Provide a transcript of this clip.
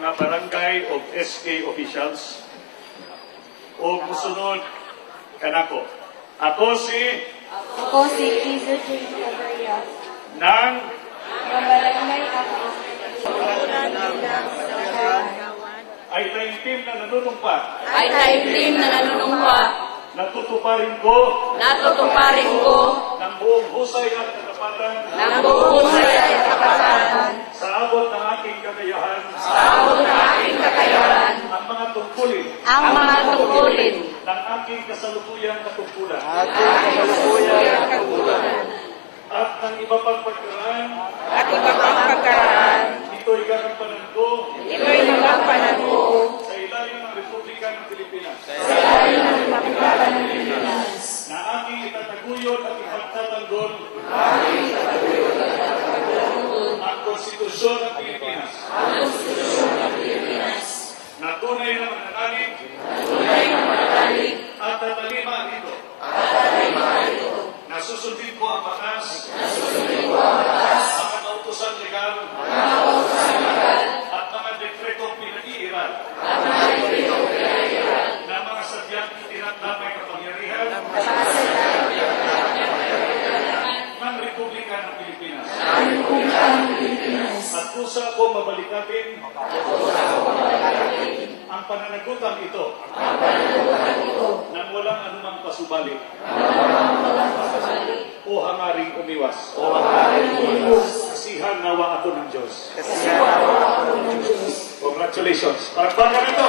mga barangay o SK officials o musunod kanako. Ako si Kizo J. Cabrera. ng Mabarangay ako. ay taimtim na nanunumpa. Ay taimtim na nanunungwa, Natutuparin ko natutuparin ko ng buong husay at katapatan ng buhusay at kapatan sa abot ng aking kakayahan sa abot ng aking kakayahan ang mga tungkulin ang mga tungkulin ng aking kasalukuyang katungkulan at ng iba pang pagkaraan. at iba pang pagkaraan. Ito'y gagampanan ko Ito'y nagampanan ko sa ilalim ng Republika ng Pilipinas na aking itataguyod at ipagtatanggol ang Konstitusyon ng Pilipinas na tunay na mananalig at tatalima ito na susundin ko ang batas mga kautusan legal at mga dekretong pinag-iiral na mga sadyang itinatapay kapangyarihan ng Republika ng Pilipinas. At kusa ko mabalikatin ang pananagutan ito nang walang anumang pasubali o hangaring umiwas. Kasihan nawa ato ng Diyos. Congratulations. Palakpakan ito.